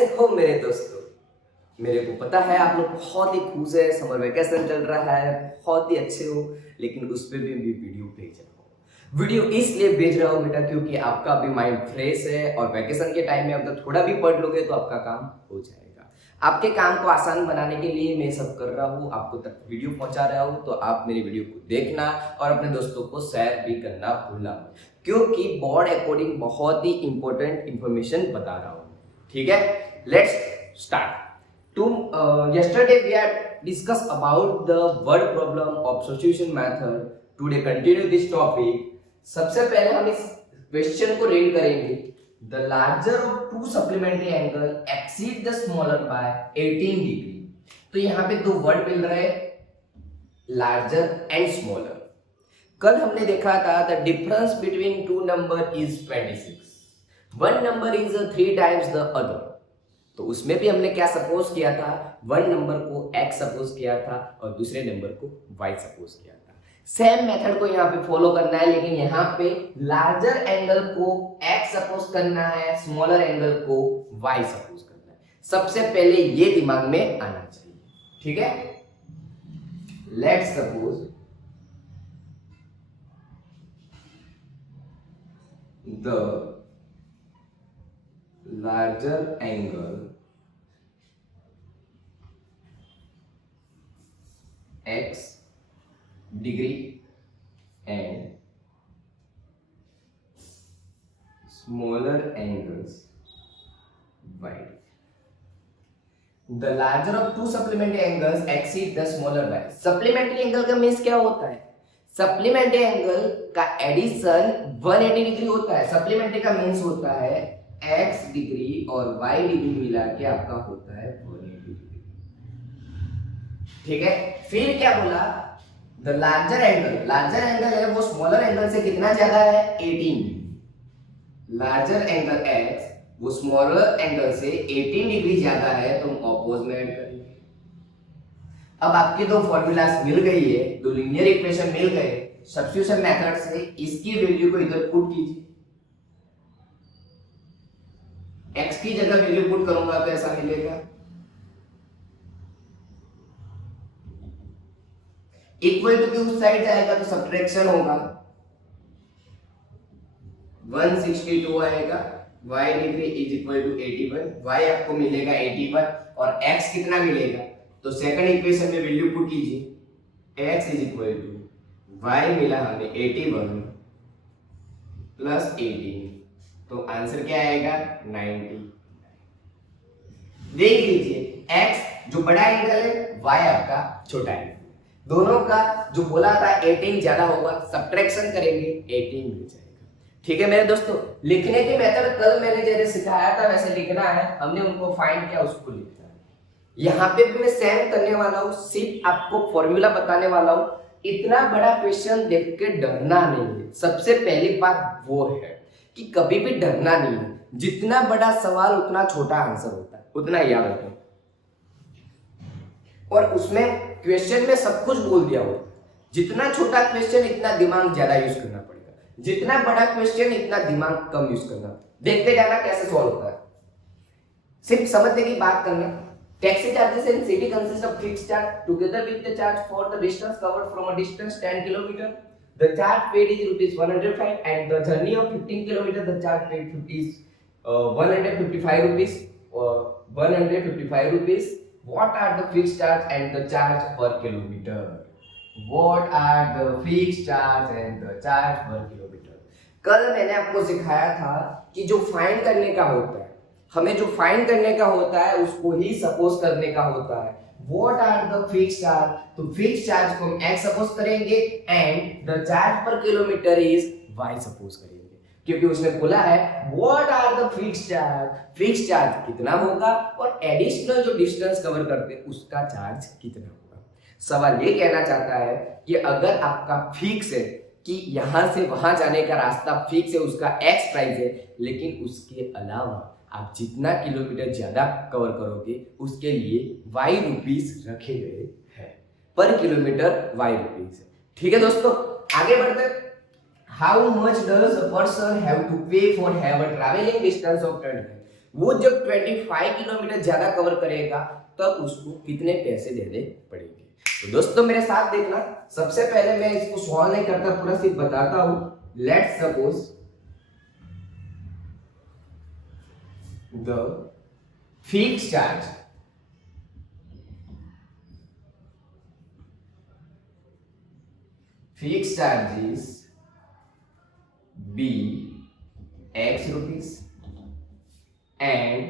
कैसे हो मेरे दोस्तों? मेरे को पता है आप लोग बहुत ही खुश है, समर वेकेशन चल रहा है, बहुत ही अच्छे हो, लेकिन उस पे भी वीडियो भेज रहा हूँ। वीडियो इसलिए भेज रहा हूँ बेटा क्योंकि आपका भी माइंड फ्रेश है और वेकेशन के टाइम में अगर थोड़ा भी पढ़ लोगे तो आपका काम हो जाएगा। आपके काम को आसान बनाने के लिए मैं सब कर रहा हूँ, आपको तक वीडियो पहुंचा रहा हूँ, तो आप मेरी वीडियो को देखना और अपने दोस्तों को शेयर भी करना भूलना मत, क्योंकि बोर्ड अकॉर्डिंग बहुत ही इंपॉर्टेंट इंफॉर्मेशन बता रहा हूँ। ठीक है, let's start. Yesterday we had discussed about the word problem of substitution method. Today continue this topic. सबसे पहले हम इस क्वेश्चन को रीड करेंगे. The larger of two supplementary angle exceed the smaller by 18 degree. तो यहाँ पे दो वर्ड मिल रहे हैं, larger and smaller. कल हमने देखा था the difference between two number is 26. One number is 3 times the other. तो उसमें भी हमने क्या सपोज किया था, वन नंबर को x सपोज किया था और दूसरे नंबर को y सपोज किया था. सेम मेथड को यहाँ पे फॉलो करना है, लेकिन यहाँ पे लार्जर एंगल को x सपोज करना है, स्मॉलर एंगल को y सपोज करना है. सबसे पहले ये दिमाग में आना चाहिए. ठीक है, let's suppose the larger angle x degree and smaller angles y. The larger of two supplementary angles exceed the smaller y. Supplementary angle का मीन्स क्या होता है? सप्लीमेंट्री एंगल का एडिशन 180 डिग्री होता है. सप्लीमेंट्री का मीन्स होता है x डिग्री और y डिग्री मिला के आपका होता है 180 डिग्री. ठीक है, फिर क्या बोला, द लार्जर एंगल है वो स्मॉलर एंगल से कितना ज्यादा है, 18 डिग्री. लार्जर एंगल x वो स्मॉलर एंगल से 18 डिग्री ज्यादा है, तो हम ऑपोज में ऐड करेंगे. अब आपके दो फॉर्मूलास मिल गई है, दो लीनियर इक्वेशन मिल गए. सब्स्टिट्यूशन मेथड से इसकी वैल्यू को इधर पुट कीजिए. x की जगह वैल्यू पुट करूंगा तो ऐसा मिलेगा, इक्वल टू के उस साइड जाएगा तो सब्ट्रैक्शन होगा, 162 आएगा. y degree is equal to 81, y आपको मिलेगा 81 और x कितना मिलेगा, तो सेकंड इक्वेशन में वैल्यू पुट कीजिए. x is equal to y मिला हमें 81 प्लस 18, तो आंसर क्या आएगा, 90. देख लीजिए, x जो बड़ा एंगल है, y आपका छोटा एंगल. दोनों का जो बोला था 18 ज्यादा होगा, सब्ट्रैक्शन करेंगे 18 मिल जाएगा. ठीक है मेरे दोस्तों, लिखने की मेथड कल मैंने जैसे सिखाया था वैसे लिखना है. हमने उनको फाइंड किया, उसको लिखना है. यहाँ पे भी मैं सेम करने वाला हूँ, सिर्फ आपको फॉर्मूला बताने वाला हूँ. इतना बड़ा क्वेश्चन देख के डरना नहीं है. सबसे पहली बात वो है कि कभी भी डरना नहीं है. जितना बड़ा सवाल उतना छोटा आंसर होता है, उतना याद रखो. और उसमें क्वेश्चन में सब कुछ बोल दिया होता है. जितना छोटा क्वेश्चन इतना दिमाग ज्यादा यूज करना पड़ेगा, जितना बड़ा क्वेश्चन इतना दिमाग कम यूज करना. देखते जाना कैसे सॉल्व होता है, सिर्फ समझने की बात करना. Taxi charges in city consist of fixed charge together with the charge for the distance covered from a distance 10 kilometre. The charge paid is rupees 105 and the journey of 15 kilometers the charge paid is 155 rupees. 155 rupees. What are the fixed charge and the charge per kilometer? What are the fixed charge and the charge per kilometer? कल मैंने आपको सिखाया था कि जो find करने का होता है, हमें जो फाइंड करने का होता है उसको ही सपोज करने का होता है. What are the fixed charge? तो fixed charge को हम x सपोज करेंगे and the charge per kilometer is y suppose करेंगे, क्योंकि उसने बोला है what are the fixed charge. fixed charge कितना होगा और एडिशनल जो डिस्टेंस कवर करते हैं उसका चार्ज कितना होगा. सवाल ये कहना चाहता है कि अगर आपका फिक्स है कि यहां से वहां जाने का रास्ता फिक्स है, उसका x प्राइस है, लेकिन उसके अलावा आप जितना किलोमीटर ज्यादा कवर करोगे उसके लिए y रुपीस रखे गए हैं. पर किलोमीटर y रुपीस. ठीक है दोस्तों, आगे बढ़ते. How much does a person have to pay for have a travelling distance of 25. वो जब 25 किलोमीटर ज्यादा कवर करेगा तब उसको कितने पैसे देने पड़ेंगे। तो दोस्तों मेरे साथ देखना, सबसे पहले मैं इसको सॉल्व नहीं करता, पूरा सिर्फ बताता हूं। Let's suppose the fix charge is B X rupees and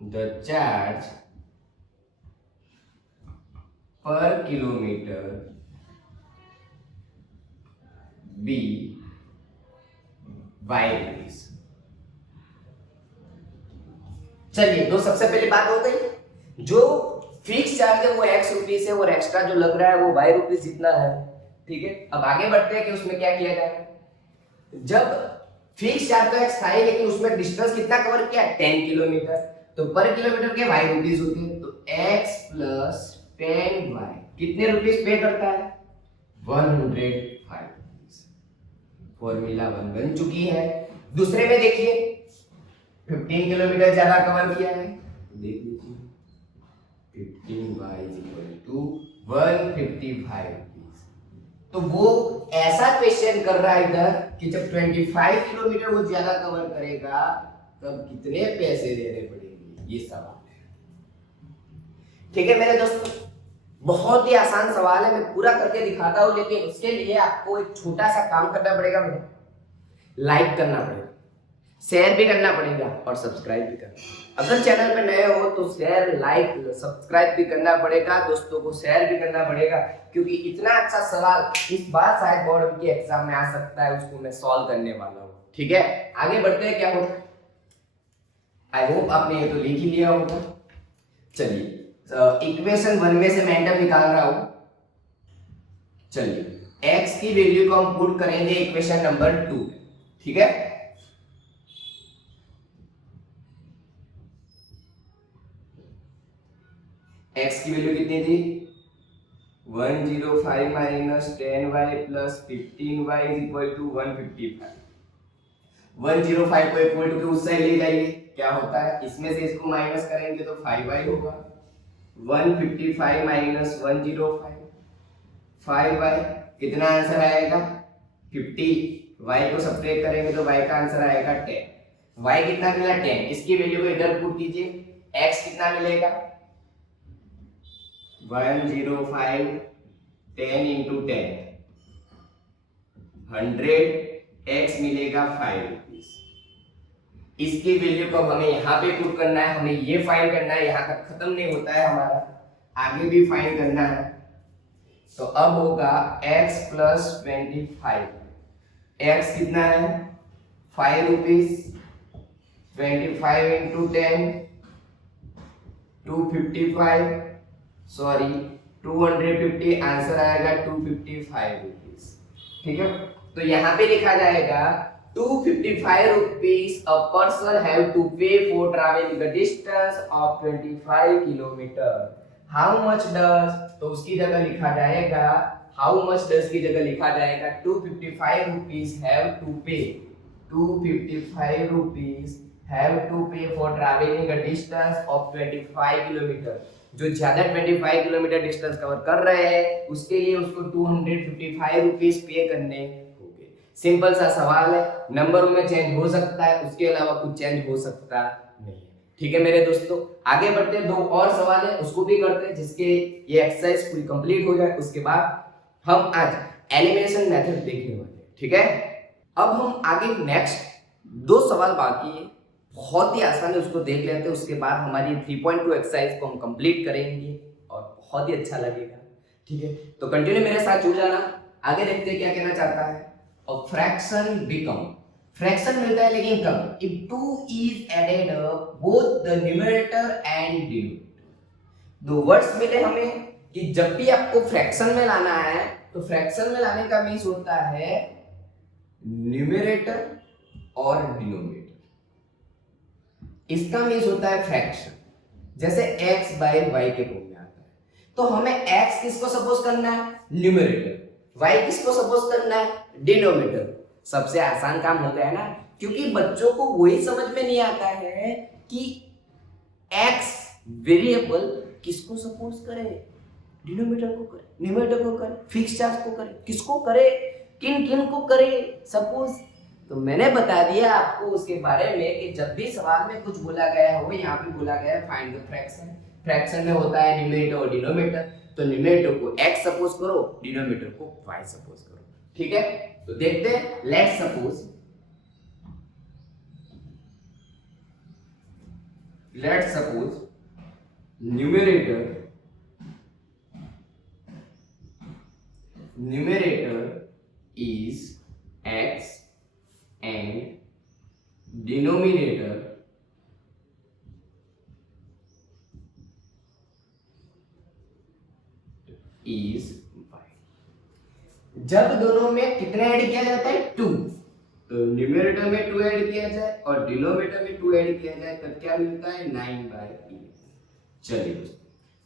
the charge per kilometer B Y rupees। चलिए, तो सबसे पहली बात हो गई, जो फिक्स चार्ज है वो X रुपीस है और एक्स्ट्रा जो लग रहा है वो Y रुपीस जितना है। ठीक है, अब आगे बढ़ते हैं कि उसमें क्या किया जाए। जब फिक्स चार्ज तो एक्स था ही, लेकिन उसमें डिस्टेंस कितना कवर किया, 10 किलोमीटर, तो पर किलोमीटर के वाई रुपीस होते हैं, तो एक्स प्लस 10 वाई कितने रुपीस पे करता है, 105 रुपीस। फॉर्मूला 1 बन चुकी है। दूसरे में देखिए 15 किलोमीटर ज्यादा कवर किया है, देख लीजिए 15y = 155। तो वो ऐसा क्वेश्चन कर रहा है इधर कि जब 25 किलोमीटर वो ज्यादा कवर करेगा तब कितने पैसे देने पड़ेंगे, ये सवाल है। ठीक है मेरे दोस्तों, बहुत ही आसान सवाल है, मैं पूरा करके दिखाता हूं, लेकिन उसके लिए आपको एक छोटा सा काम करना पड़ेगा, लाइक करना पड़ेगा, शेयर भी करना पड़ेगा और सब्सक्राइब भी करना। अगर चैनल पे नए हो तो शेयर, लाइक, सब्सक्राइब भी करना पड़ेगा, दोस्तों को शेयर भी करना पड़ेगा, क्योंकि इतना अच्छा सवाल इस बार शायद बोर्ड के एग्जाम में आ सकता है, उसको मैं सॉल्व करने वाला हूँ। ठीक है, आगे बढ़ते हैं, क्या होता है। आई होप आपने ये तो लिख ही लिया होगा। चलिए, इक्वेशन 1 में से मैं एंटर निकाल रहा हूं। चलिए, x की वैल्यू को हम पुट करेंगे इक्वेशन नंबर 2। ठीक है, x की वैल्यू कितनी थी, 105 माइनस 10y प्लस 15y = 155। 105 को इक्वल टू के उस साइड ले जाइए, क्या होता है, इसमें से इसको माइनस करेंगे तो 5y होगा। 155 माइनस 105 5y, कितना आंसर आएगा 50। y को सब्ट्रैक्ट करेंगे तो y का आंसर आएगा 10। y कितना मिला 10, इसकी वैल्यू को इधर पुट कीजिए, x कितना मिलेगा 105 10 into 10 100, x मिलेगा 5 रुपीस। इसकी वैल्यू को हमें यहाँ पे पुट करना है, हमें ये फाइंड करना है, यहाँ तक खत्म नहीं होता है हमारा, आगे भी फाइंड करना है। तो अब होगा x प्लस 25, x कितना है 5 रुपीस, 25 into 10 255, सॉरी 250, आंसर आएगा 255 रुपीस। ठीक है, तो यहाँ पे लिखा जाएगा 255 rupees a person have to pay for travelling the distance of 25 kilometre. How much does, तो उसकी जगह लिखा जाएगा, हाउ मच डज की जगह लिखा जाएगा 255 रुपीस हैव टू पे, 255 rupees have to pay for travelling a distance of 25 kilometre. जो ज्यादा 25 किलोमीटर डिस्टेंस कवर कर रहे हैं उसके लिए उसको 255 रुपीस पे करने होंगे। सिंपल सा सवाल है, नंबरों में चेंज हो सकता है, उसके अलावा कुछ चेंज हो सकता नहीं है। ठीक है मेरे दोस्तों, आगे बढ़ते हैं, 2 और सवाल है उसको भी करते हैं, जिसके ये एक्सरसाइज पूरी कंप्लीट हो जाए, उसके बाद हम आज एलिमिनेशन मेथड देखने वाले हैं। ठीक है, अब हम आगे नेक्स्ट 2 सवाल बाकी है, बहुत ही आसान है, उसको देख लेते हैं, उसके बाद हमारी 3.2 एक्सरसाइज को हम कंप्लीट करेंगे और बहुत ही अच्छा लगेगा। ठीक है, तो कंटिन्यू मेरे साथ जुड़ जाना। आगे देखते हैं क्या कहना चाहता है। अ फ्रैक्शन बिकम, फ्रैक्शन मिलता है लेकिन कम, if 2 is added both the numerator and denominator. 2 words मिले हमें कि जब भी आपको फ्रैक्शन में लाना है तो फ्रैक्शन में लाने का मीन्स होता है न्यूमरेटर और डिनोमिनेटर, इसका मीन्स होता है फ्रैक्शन। जैसे x बाय y के फॉर्म में आता है, तो हमें x किसको सपोज करना है, न्यूमरेटर, y किसको सपोज करना है, डिनोमिनेटर। सबसे आसान काम हो गया ना, क्योंकि बच्चों को वही समझ में नहीं आता है कि x वेरिएबल किसको सपोज करे, डिनोमिनेटर को करे, न्यूमरेटर को करे, फिक्स चार्ज को करे, किसको करे, किन किन को करे सपोज। तो मैंने बता दिया आपको उसके बारे में कि जब भी सवाल में कुछ बोला गया हो, यहाँ पे बोला गया है फाइंड द फ्रैक्शन, फ्रैक्शन में होता है न्यूमरेटर और डिनोमिनेटर, तो न्यूमरेटर को x सपोज करो, डिनोमिनेटर को y सपोज करो, ठीक है। तो देखते हैं, let's suppose numerator is x and denominator is y। जब दोनों में कितने ऐड किया जाता है, 2, तो न्यूमरेटर में 2 ऐड किया जाए और डिनोमिनेटर में 2 ऐड किया जाए, तब क्या मिलता है, 9/11। चलिए दोस्तों,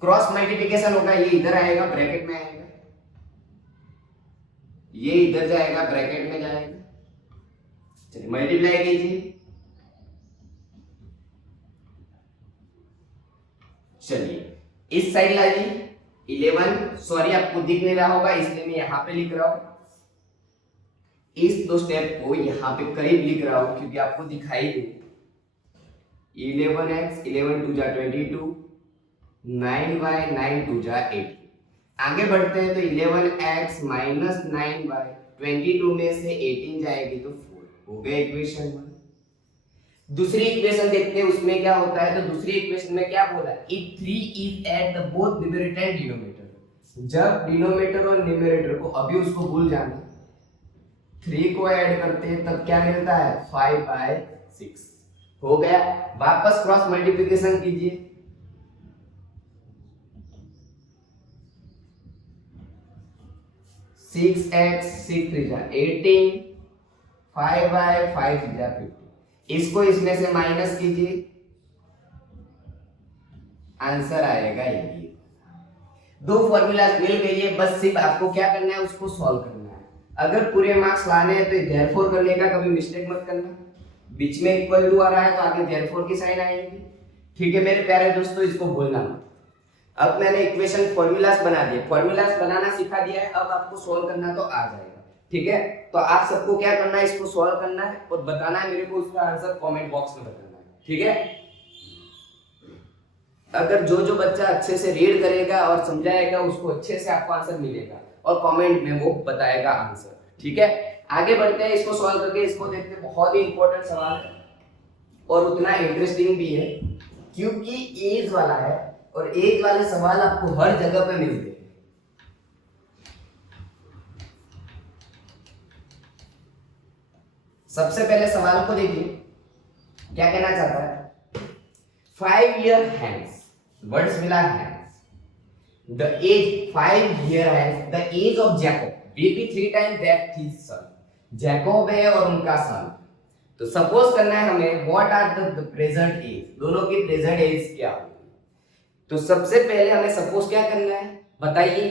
क्रॉस मल्टीप्लिकेशन होगा, ये इधर आएगा ब्रैकेट में आएगा, ये इधर जाएगा ब्रैकेट में जाएगा। चलिए मल्टीप्लाई कीजिए, चलिए इस साइड लाइए 11, सॉरी आपको दिख नहीं रहा होगा इसलिए मैं यहां पे लिख रहा हूं, इस 2 स्टेप को यहां पे करीब लिख रहा हूं क्योंकि आपको दिखाई दे। 11x 11 2 जा 22, 9y 9 2 जा 8। आगे बढ़ते हैं तो 11x माइनस 9y 22 में से 18 जाएगी तो 4 हो गया इक्वेशन 1। दूसरी इक्वेशन देखते हैं उसमें क्या होता है। तो दूसरी इक्वेशन में क्या बोला, if 3 is at the both numerator and denominator. जब डिनोमिनेटर और न्यूमरेटर को, अभी उसको भूल जाना, 3 को ऐड करते हैं तब क्या मिलता है 5/6 हो गया। वापस क्रॉस मल्टीप्लिकेशन कीजिए, 6x 6 3 जा 18, 5/5 जा 50। इसको इसमें से माइनस कीजिए, आंसर आएगा ये। 2 फॉर्मूला मिल गई है, बस सिर्फ आपको क्या करना है, उसको सॉल्व करना है। अगर पूरे मार्क्स लाने हैं तो देयरफॉर करने का कभी मिस्टेक मत करना, बीच में इक्वल टू आ रहा है तो आगे देयरफॉर की साइन आएगी, ठीक है मेरे प्यारे दोस्तों, इसको भूलना मत। अब मैंने इक्वेशन फॉर्मूलास बना दिए, फॉर्मूलास बनाना सिखा दिया है, अब आपको सॉल्व करना तो आ जाएगा, ठीक है। तो आप सबको क्या करना है, इसको सॉल्व करना है और बताना है मेरे को उसका आंसर कमेंट बॉक्स में बताना है, ठीक है। अगर जो बच्चा अच्छे से रीड करेगा और समझाएगा उसको अच्छे से आपको आंसर मिलेगा और कमेंट में वो बताएगा आंसर, ठीक है। आगे बढ़ते हैं, इसको सॉल्व करके इसको देखते हैं। बहुत ही इंपॉर्टेंट सवाल है और उतना इंटरेस्टिंग भी है क्योंकि एज वाला है और एज वाले सवाल आपको हर जगह पे मिलते हैं। सबसे पहले सवाल को देखिए, क्या कहना चाहता है, 5 year hence, वर्ड्स मिला hence, the age 5 year hence, the age of Jacob will be 3 times that his son। Jacob है और उनका सन, तो सपोज करना है हमें what are the present age, दोनों की प्रेजेंट एज क्या होगी। तो सबसे पहले हमें सपोज क्या करना है बताइए,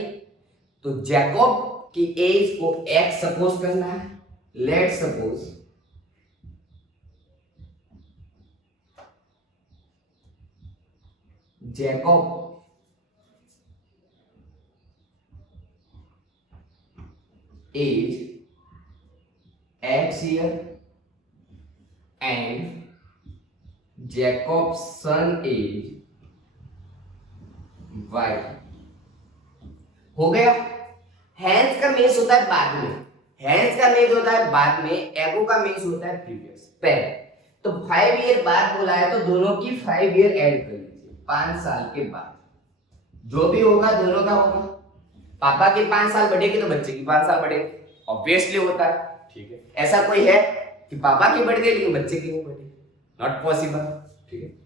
तो जैकोब की एज को x सपोज करना है। Let suppose Jacob age x year and Jacob's son age y हो गया। हैंस का मीन्स होता है बाद में, हैंस का मीन्स होता है बाद में, एगो का मीन्स होता है प्रीवियस पहले। तो 5 ईयर बाद बोला है तो दोनों की 5 ईयर ऐड कर लीजिए, 5 साल के बाद जो भी होगा दोनों का होगा। पापा की 5 साल बढ़ेगी तो बच्चे की 5 साल बढ़ेगी, ऑब्वियसली होता है, ठीक है। ऐसा कोई है कि पापा की बढ़ गई लेकिन बच्चे की नहीं बढ़ेगी, नॉट पॉसिबल, ठीक है।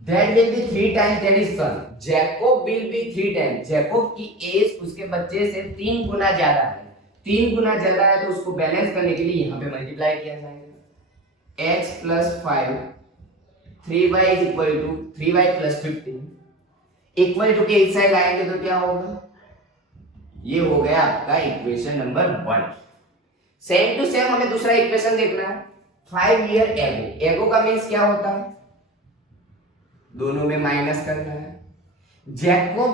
That will be 3 times that is son. Jacob will be 3 times. Jacob की एज उसके बच्चे से 3 गुना ज्यादा है, 3 गुना ज्यादा है तो उसको बैलेंस करने के लिए यहाँ पे मल्टीप्लाई किया जाएगा। x plus 5 3y is equal to 3y plus 15 equal to के इस साइड आएंगे तो क्या होगा, ये हो गया आपका equation number 1। Same to same हमें दूसरा इक्वेशन देखना है। 5 ईयर एगो, एगो का मीन्स क्या होता है, दोनों में माइनस करना है। जैकोब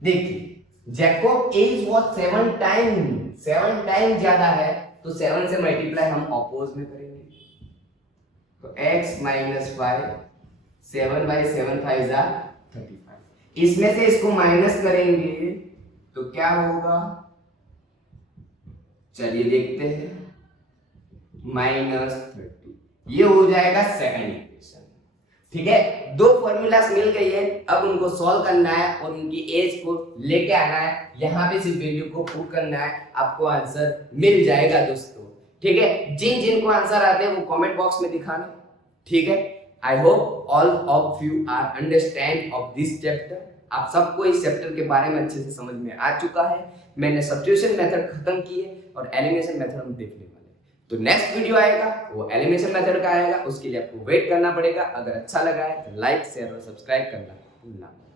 देखिए, जैकोब एज वॉज 7 टाइम ज्यादा है, तो 7 से मल्टीप्लाई हम ऑपोज में करेंगे, तो x माइनस 5, 7/7 5 35। इसमें से इसको माइनस करेंगे तो क्या होगा, चलिए देखते हैं, -30। ये हो जाएगा सेकंड इक्वेशन। ठीक है, दो फॉर्मूलास मिल गई है, अब उनको सॉल्व करना है और उनकी एज को लेके आना है, यहाँ पे सिर्फ वैल्यू को पुट करना है, आपको आंसर मिल जाएगा दोस्तों। ठीक है, जिन जिन को आंसर आते हैं वो कमेंट बॉक्स में दिखाना। ठीक है, I hope all of you are understand of this chapter. आप सबको इस चैप्टर के बारे में अच्छे से समझ में आ चुका है। मैंने सब्स्टिट्यूशन मेथड खत्म किए और एलिमिनेशन मेथड हम देखने वाले। तो नेक्स्ट वीडियो आएगा वो एलिमिनेशन मेथड का आएगा, उसके लिए आपको वेट करना पड़ेगा। अगर अच्छा लगा है तो लाइक शेयर और सब्सक्राइब करना भूलना मत।